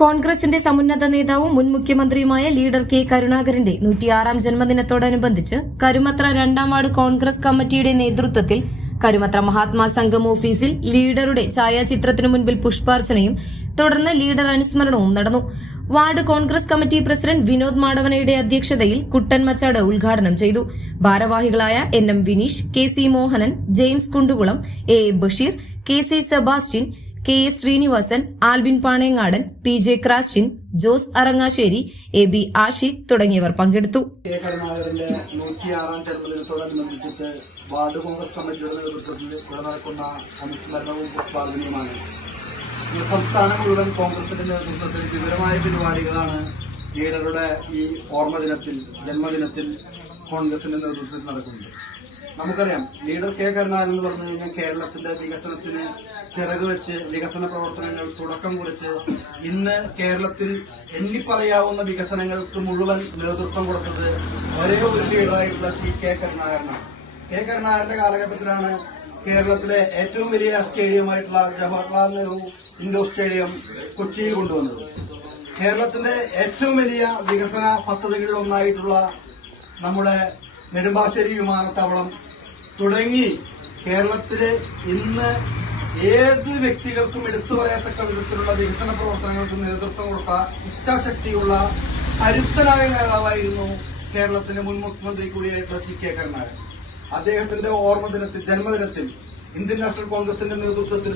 കോൺഗ്രസിന്റെ സമുന്നത നേതാവും മുൻ മുഖ്യമന്ത്രിയുമായ ലീഡർ കെ കരുണാകരന്റെ നൂറ്റിയാറാം ജന്മദിനത്തോടനുബന്ധിച്ച് കരുമത്ര രണ്ടാം വാർഡ് കോൺഗ്രസ് കമ്മിറ്റിയുടെ നേതൃത്വത്തിൽ കരുമത്ര മഹാത്മാ സംഘം ഓഫീസിൽ ലീഡറുടെ ഛായാചിത്രത്തിനു മുൻപിൽ പുഷ്പാർച്ചനയും തുടർന്ന് ലീഡർ അനുസ്മരണവും നടന്നു. Ward Congress committee president Vinod മാടവനയുടെ അധ്യക്ഷതയിൽ കുട്ടൻ മച്ചാട് ഉദ്ഘാടനം ചെയ്തു. ഭാരവാഹികളായ N M Vineesh K C Mohanan James Kundukulam A A Basheer K C Sebastian K S Srinivasan Albin Panayangadan P J Crastin Jose Arangassery A B Ashi തുടങ്ങിയവർ പങ്കെടുത്തു. Ward Congress കമ്മിറ്റിയുടെ നേതൃത്വത്തിൽ ഇവിടെ നടക്കുന്ന അനുസ്മരണവും പുഷ്പാർജനയുമാണ് ഈ സംസ്ഥാനം മുഴുവൻ കോൺഗ്രസിന്റെ നേതൃത്വത്തിൽ വിപുലമായ പരിപാടികളാണ് ഈ ഓർമ്മ ദിനത്തിൽ ജന്മദിനത്തിൽ കോൺഗ്രസിന്റെ നേതൃത്വത്തിൽ നടക്കുന്നത്. നമുക്കറിയാം ലീഡർ കെ കരുണാകരൻ എന്ന് പറഞ്ഞു കഴിഞ്ഞാൽ കേരളത്തിന്റെ വികസനത്തിന് ചിറക് വെച്ച് വികസന പ്രവർത്തനങ്ങൾ തുടക്കം കുറിച്ച് ഇന്ന് കേരളത്തിൽ എണ്ണിപ്പറയാവുന്ന വികസനങ്ങൾക്ക് മുഴുവൻ നേതൃത്വം കൊടുത്തത് ഒരേ ഒരു ലീഡറായിട്ടുള്ള ശ്രീ കെ കരുണാകരനാണ്. കെ കരുണാകരന്റെ കാലഘട്ടത്തിലാണ് കേരളത്തിലെ ഏറ്റവും വലിയ സ്റ്റേഡിയമായിട്ടുള്ള ജവഹർലാൽ നെഹ്റു ഇൻഡോർ സ്റ്റേഡിയം കൊച്ചിയിൽ കൊണ്ടുവന്നത്. കേരളത്തിന്റെ ഏറ്റവും വലിയ വികസന പദ്ധതികളിൽ ഒന്നായിട്ടുള്ള നമ്മുടെ നെടുമ്പാശ്ശേരി വിമാനത്താവളം തുടങ്ങി കേരളത്തിലെ ഇന്ന് ഏത് വ്യക്തികൾക്കും എടുത്തു പറയത്തക്ക വിധത്തിലുള്ള വികസന പ്രവർത്തനങ്ങൾക്ക് നേതൃത്വം കൊടുത്ത ഇച്ഛാശക്തിയുള്ള കരുത്തനായ നേതാവായിരുന്നു കേരളത്തിന്റെ മുൻ മുഖ്യമന്ത്രി കൂടിയായിട്ടുള്ള സി കെ കരുണാകരൻ. അദ്ദേഹത്തിന്റെ ഓർമ്മ ദിനത്തിൽ ജന്മദിനത്തിൽ ഇന്ത്യൻ നാഷണൽ കോൺഗ്രസിന്റെ നേതൃത്വത്തിൽ